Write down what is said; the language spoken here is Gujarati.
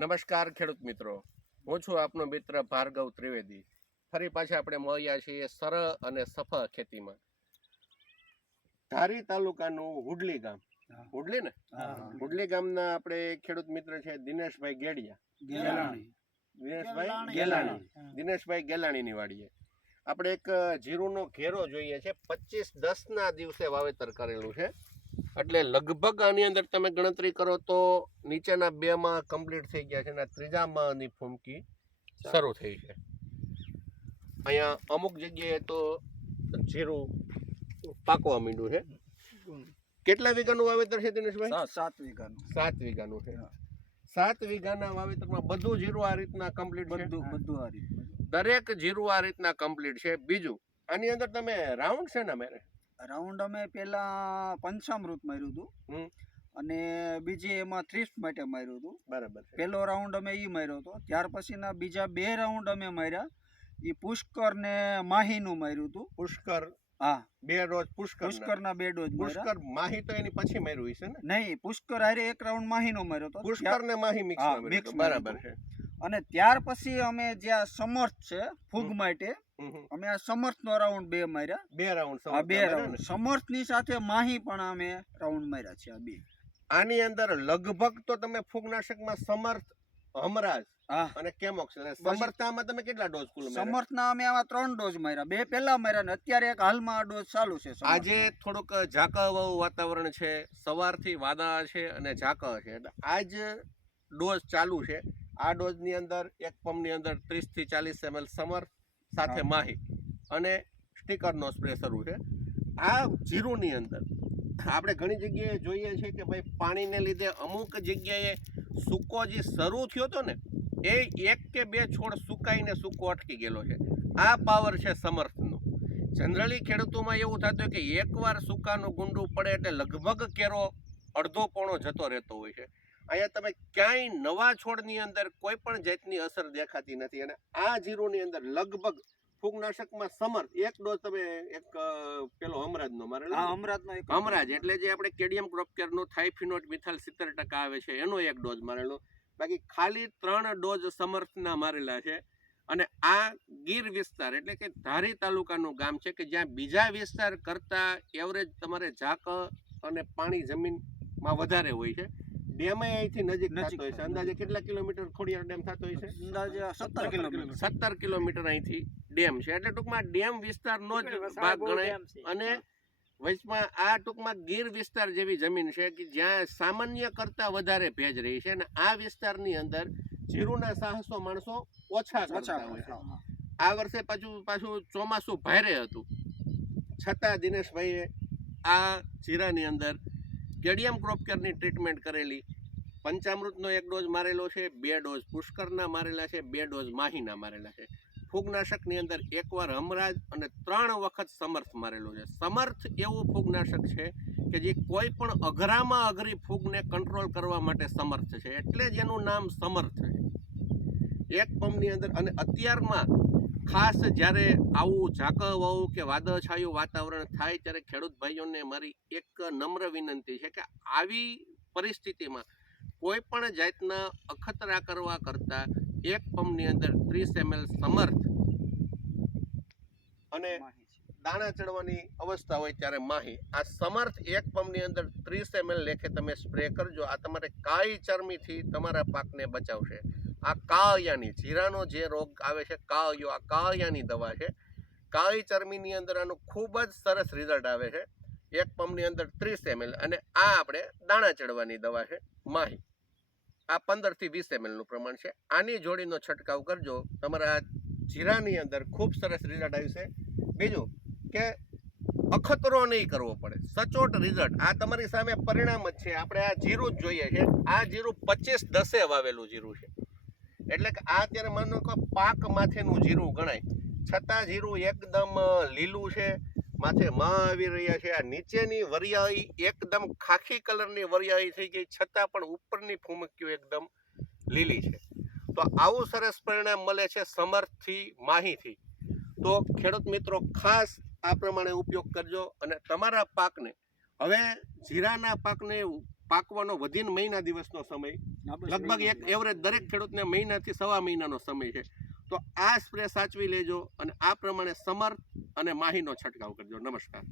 નમસ્કાર ખેડૂત મિત્રો, હું છું આપનો મિત્ર ભાર્ગવ ત્રિવેદી. ફરી પાછા આપણે મળ્યા છીએ સરળ અને સફળ ખેતીમાં. ધારી તાલુકાનું હુડલી ગામ, હુડલી ને હુડલી ગામના આપણે ખેડૂત મિત્ર છે દિનેશભાઈ ગેડિયા, દિનેશભાઈ ગેલાણીની વાડીએ આપણે એક જીરુનો ઘેરો જોઈએ છે. 25-10ના દિવસે વાવેતર કરેલું છે, એટલે લગભગ આની અંદર તમે ગણતરી કરો તો નીચેના 2 માં કમ્પ્લીટ થઈ ગયા છે અને ત્રીજા માની ફૂમકી શરૂ થઈ છે. અહીંયા અમુક જગ્યાએ તો જીરું પાકવા માંડ્યું છે. કેટલા વીઘાનું વાવેતર છે દિનેશભાઈ? 7 વીઘાનું. 7 વીઘાનું છે. 7 વીઘાના વાવેતરમાં બધું જીરું આ રીતના કમ્પ્લીટ છે. બધું આ રીતનું, દરેક જીરું આ રીતના કમ્પ્લીટ છે. બીજું આની અંદર તમે રાઉન્ડ છે ને મેરે રાઉન્ડ અમે પેલા પંચામૃત માર્યું હતું અને બીજી એમાં 30 માટે માર્યું હતું. બરાબર. પેલો રાઉન્ડ અમે ઈ માર્યો હતો. ત્યાર પછીના બીજા 2 રાઉન્ડ અમે માર્યા. ઈ પુષ્કર ને માહીનું માર્યું હતું. પુષ્કર, હા, 2 ડોઝ પુષ્કરના 2 ડોઝ. પુષ્કર માહી તો એની પછી માર્યું છે ને? નહીં, પુષ્કર હારે 1 રાઉન્ડ માહીનો માર્યો હતો. પુષ્કર ને માહી મિક્સ. બરાબર છે. અને ત્યાર પછી અમે જ્યાં સમર્થ છે ફૂગ માટે અમે આ સમર્થ નો રાઉન્ડ 2 માર્યા. 2 રાઉન્ડ. 2 રાઉન્ડ સમર્થ ની સાથે માહી પણ અમે રાઉન્ડ માર્યા છે. આ 2. આની અંદર લગભગ તો તમે ફૂગનાશકમાં સમર્થ, હમરાજ અને કેમોક્સ, સમર્થમાં તમે કેટલા ડોઝ કુલ માર્યા? સમર્થના અમે આવા 3 ડોઝ માર્યા. 2 પહેલા માર્યા ને અત્યારે એક હાલમાં આ ડોઝ ચાલુ છે. આજે થોડુંક ઝાકળવાળું વાતાવરણ છે, સવારથી વાદળા છે અને ઝાકળ છે, એટલે આજ ડોઝ ચાલુ છે. આ ડોઝની અંદર એક પંપની અંદર 30 થી 40 ml સમર્થ સાથે માહી અને સ્ટીકરનો સ્પ્રે શરૂ છે. આ જીરુની અંદર આપણે ઘણી જગ્યાએ જોઈએ છીએ કે ભાઈ પાણીને લીધે અમુક જગ્યાએ સૂકો જે શરૂ થયો હતો ને એ 1 કે 2 છોડ સુકાઈને સૂકો અટકી ગયેલો છે. આ પાવર છે સમર્થનો. જનરલી ખેડૂતોમાં એવું થતું કે એકવાર સૂકાનું ગુંડું પડે એટલે લગભગ કેરો અડધો પોણો જતો રહેતો હોય છે. અહીંયા તમે ક્યાંય નવા છોડની અંદર કોઈ પણ જાતની અસર દેખાતી નથી. અને આ જીરુની અંદર લગભગ ફૂગનાશકમાં સમર્થ 1 ડોઝ તમે એક પેલો હમરાજનો મારેલો. હમરાજ એટલે જે આપણે કેડિયમ ક્રોપ કેરનો થાઇફિનોટ મિથાઇલ 70% આવે છે એનો 1 ડોઝ મારેલો. બાકી ખાલી 3 ડોઝ સમર્થના મારેલા છે. અને આ ગીર વિસ્તાર એટલે કે ધારી તાલુકાનું ગામ છે કે જ્યાં બીજા વિસ્તાર કરતા એવરેજ તમારે ઝાકળ અને પાણી જમીનમાં વધારે હોય છે. ડેમ અહીંથી નજીક થતો હોય છે. અંદાજે કેટલા કિલોમીટર ખોડિયાર ડેમ થતો હોય છે? અંદાજે 17 કિલોમીટર. 17 કિલોમીટર અહીંથી ડેમ છે. એટલે ટૂંકમાં ડેમ વિસ્તારનો જ ભાગ ગણાય. અને વચમાં આ ટૂંકમાં ગીર વિસ્તાર જેવી જમીન છે કે જ્યાં સામાન્ય કરતા વધારે ભેજ રહી છે. અને આ વિસ્તારની અંદર જીરુના સાહસો માણસો ઓછા કરતા હોય છે. આ વર્ષે પાછું ચોમાસું ભારે હતું, છતાં દિનેશભાઈએ આ જીરાની અંદર કેડિયમ ક્રોપ કેરની ટ્રીટમેન્ટ કરેલી. પંચામૃતનો 1 ડોઝ મારેલો છે, 2 ડોઝ પુષ્કરના મારેલા છે, 2 ડોઝ માહીના મારેલા છે. ફૂગનાશકની અંદર 1 વાર હમરાજ અને 3 વખત સમર્થ મારેલો છે. સમર્થ એવું ફૂગનાશક છે કે જે કોઈ પણ અઘરામાં અઘરી ફૂગને કંટ્રોલ કરવા માટે સમર્થ છે, એટલે જ એનું નામ સમર્થ છે. 1 પંપની અંદર. અને અત્યારમાં ખાસ જ્યારે આવું ઝાકળવાળું કે વાદળછાયું વાતાવરણ થાય ત્યારે ખેડૂત ભાઈઓને મારી એક નમ્ર વિનંતી છે કે આવી પરિસ્થિતિમાં કોઈ પણ જાતના અખતરા કરવા કરતાં 1 પંપની અંદર 30 ml સમર્થ અને દાણા ચડવાની અવસ્થા હોય ત્યારે માહી, આ સમર્થ 1 પંપની અંદર 30 ml લેખે તમે સ્પ્રે કરજો. આ તમારે કાળી ચરમીથી તમારા પાકને બચાવશે. આ કાળિયાની જીરાનો જે રોગ આવે છે કાળિયો, આ કાળિયાની દવા છે. કાળી ચરમીની અંદર આનું ખૂબ જ સરસ રિઝલ્ટ આવે છે. 1 પંપની અંદર 30 ml. અને આ આપણે દાણા ચડવાની દવા છે માહી, આ 15 થી 20 ml નું પ્રમાણ છે. આની જોડીનો છંટકાવ કરજો, તમારા જીરાની અંદર ખૂબ સરસ રિઝલ્ટ આવશે. બીજું કે અખતરો નહીં કરવો પડે, સચોટ રિઝલ્ટ. આ તમારી સામે પરિણામ જ છે. આપણે આ જીરું જ જોઈએ છે. આ જીરું 25-10 વાવેલું જીરું છે, એટલે કે આ અત્યારે માનો કે પાક માથેનું જીરું ગણાય, છતાં જીરું એકદમ લીલું છે. માથે આવી રહ્યા છે. આ નીચેની વરિયાળી એકદમ ખાખી કલરની વરિયાળી થઈ ગઈ, છતાં પણ ઉપરની ફૂમકીઓ એકદમ લીલી છે. તો આવું સરસ પરિણામ મળે છે સમર્થથી, માહીથી. તો ખેડૂત મિત્રો ખાસ આ પ્રમાણે ઉપયોગ કરજો. અને તમારા પાકને હવે જીરાના પાકને પાકવાનો વધીને મહિના દિવસનો સમય લગભગ એક એવરેજ દરેક ખેડૂતને મહિનાથી સવા મહિનાનો સમય છે. તો આ સ્પ્રે સાચવી લેજો અને આ પ્રમાણે સમર્થ અને માહીનો છંટકાવ કરજો. નમસ્કાર.